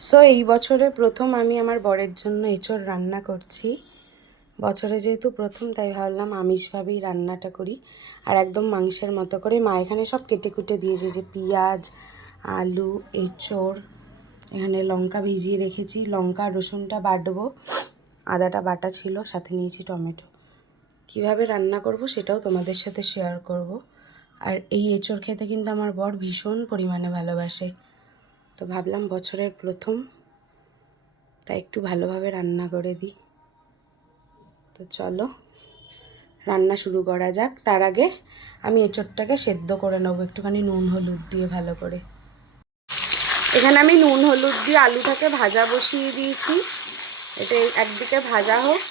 So এই বছরে প্রথম আমি আমার বরের জন্য এঁচড় রান্না করছি। বছরে যেহেতু প্রথম, তাই ভাবলাম আমিষভাবেই রান্নাটা করি। আর একদম মাংসের মতো করে মা এখানে সব কেটে কুটে দিয়েছে, যে পেঁয়াজ, আলু, এঁচড়, এখানে লঙ্কা ভিজিয়ে রেখেছি। লঙ্কা, রসুনটা বাটবো। আদাটা বাটা ছিল, সাথে নিয়েছি টমেটো। কীভাবে রান্না করব সেটাও তোমাদের সাথে শেয়ার করব। আর এই এঁচড় খেতে কিন্তু আমার বর ভীষণ পরিমাণে ভালোবাসে। তো ভাবলাম বছরের প্রথম, তাই একটু ভালোভাবে রান্না করে দিই। তো চলো, রান্না শুরু করা যাক। তার আগে আমি এঁচড়টাকে সেদ্ধ করে নেব, একটুখানি নুন, হলুদ দিয়ে ভালো করে। এখানে আমি নুন, হলুদ দিয়ে আলুটাকে ভাজা বসিয়ে দিয়েছি। এটা একদিকে ভাজা হোক,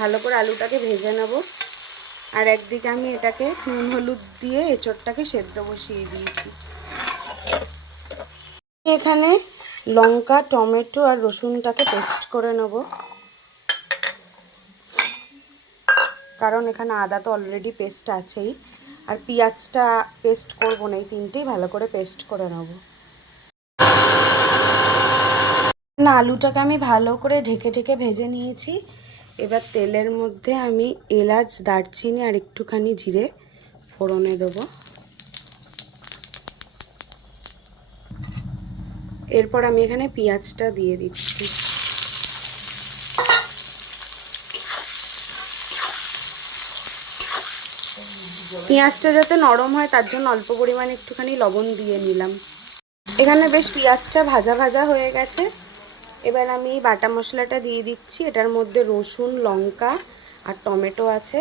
ভালো করে আলুটাকে ভেজে নেব। আর একদিকে আমি এটাকে নুন, হলুদ দিয়ে এঁচড়টাকে সেদ্ধ বসিয়ে দিয়েছি। এখানে লঙ্কা, টমেটো আর রসুনটাকে পেস্ট করে নেব। কারণ এখানে আদা তো অলরেডি পেস্ট আছেই। আর পেঁয়াজটা পেস্ট করব না, এই তিনটেই ভালো করে পেস্ট করে নেব। না আলুটাকে আমি ভালো করে ঢেকে ঢেকে ভেজে নিয়েছি। এবার তেলের মধ্যে আমি এলাচ, দারচিনি আর একটুখানি জিরে ফোড়নে দেবো। এরপর আমি এখানে পেঁয়াজটা দিয়ে দিচ্ছি। পেঁয়াজটা যাতে নরম হয়, তার জন্য অল্প পরিমাণে একটুখানি লবণ দিয়ে নিলাম। এখানে বেশ পেঁয়াজটা ভাজা ভাজা হয়ে গেছে। এবার আমি বাটা মশলাটা দিয়ে দিচ্ছি। এটার মধ্যে রসুন, লঙ্কা আর টমেটো আছে।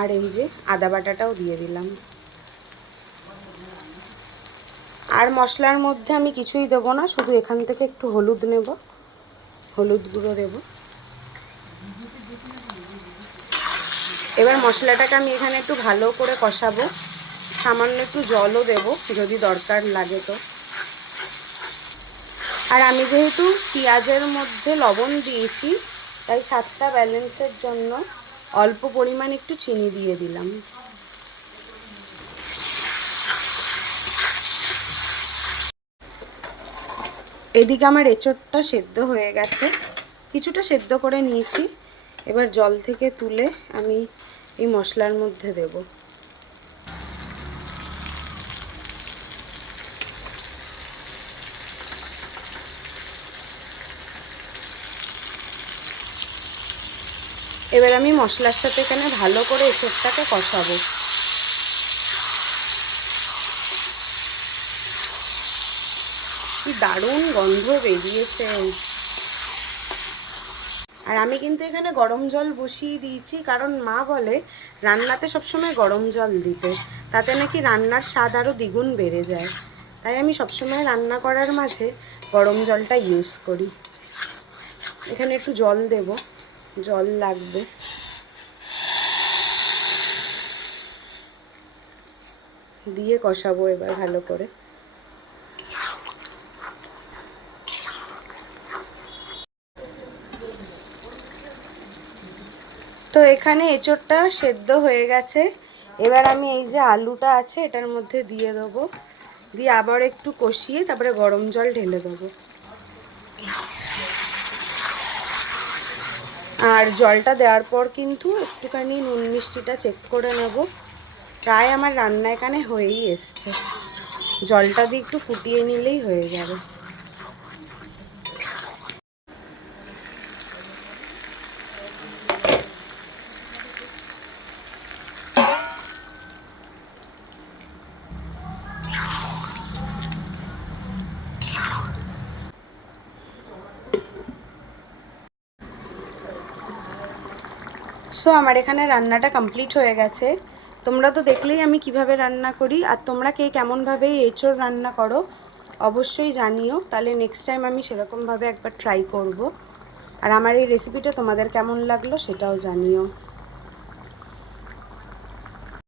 আর এই যে আদা বাটাটাও দিয়ে দিলাম। আর মশলার মধ্যে আমি কিছুই দেবো না, শুধু এখান থেকে একটু হলুদ নেব। হলুদ গুঁড়ো দেব। এবার মশলাটাকে আমি এখানে একটু ভালো করে কষাবো। সামান্য একটু জলও দেব, যদি দরকার লাগে তো। আর আমি যেহেতু পেঁয়াজের মধ্যে লবণ দিয়েছি, তাই স্বাদটা ব্যালেন্সের জন্য অল্প পরিমাণ একটু চিনি দিয়ে দিলাম। এদিকে আমার এঁচড়টা সেদ্ধ হয়ে গেছে। কিছুটা সেদ্ধ করে নিয়েছি। এবার জল থেকে তুলে আমি এই মশলার মধ্যে দেব। এবার আমি মশলার সাথে এখানে ভালো করে এঁচড়টাকে কষাবো। কি দারুণ গন্ধ বেরিয়েছে। আর আমি কিন্তু এখানে গরম জল বসিয়ে দিয়েছি, কারণ মা বলে রান্নাতে সবসময় গরম জল দিতে, তাতে নাকি রান্নার স্বাদ আরও দ্বিগুণ বেড়ে যায়। তাই আমি সবসময় রান্না করার মাঝে গরম জলটা ইউজ করি। এখানে একটু জল দেব, জল লাগবে। দিয়ে কষাবো এবার ভালো করে। তো এখানে এঁচড়টা সেদ্ধ হয়ে গেছে। এবার আমি এই যে আলুটা আছে, এটার মধ্যে দিয়ে দেবো। দিয়ে আবার একটু কষিয়ে তারপরে গরম জল ঢেলে দেবো। আর জলটা দেওয়ার পর কিন্তু একটুখানি নুন মিষ্টিটা চেক করে নেব। প্রায় আমার রান্না এখানে হয়েই এসছে। জলটা দিয়ে একটু ফুটিয়ে নিলেই হয়ে যাবে। সো আমার এখানে রান্নাটা কমপ্লিট হয়ে গেছে। তোমরা তো দেখলেই আমি কীভাবে রান্না করি, আর তোমরা কে কেমনভাবে এঁচোড় রান্না করো, অবশ্যই জানিও। তাহলে নেক্সট টাইম আমি সেরকমভাবে একবার ট্রাই করব। আর আমার এই রেসিপিটা তোমাদের কেমন লাগল সেটাও জানিও।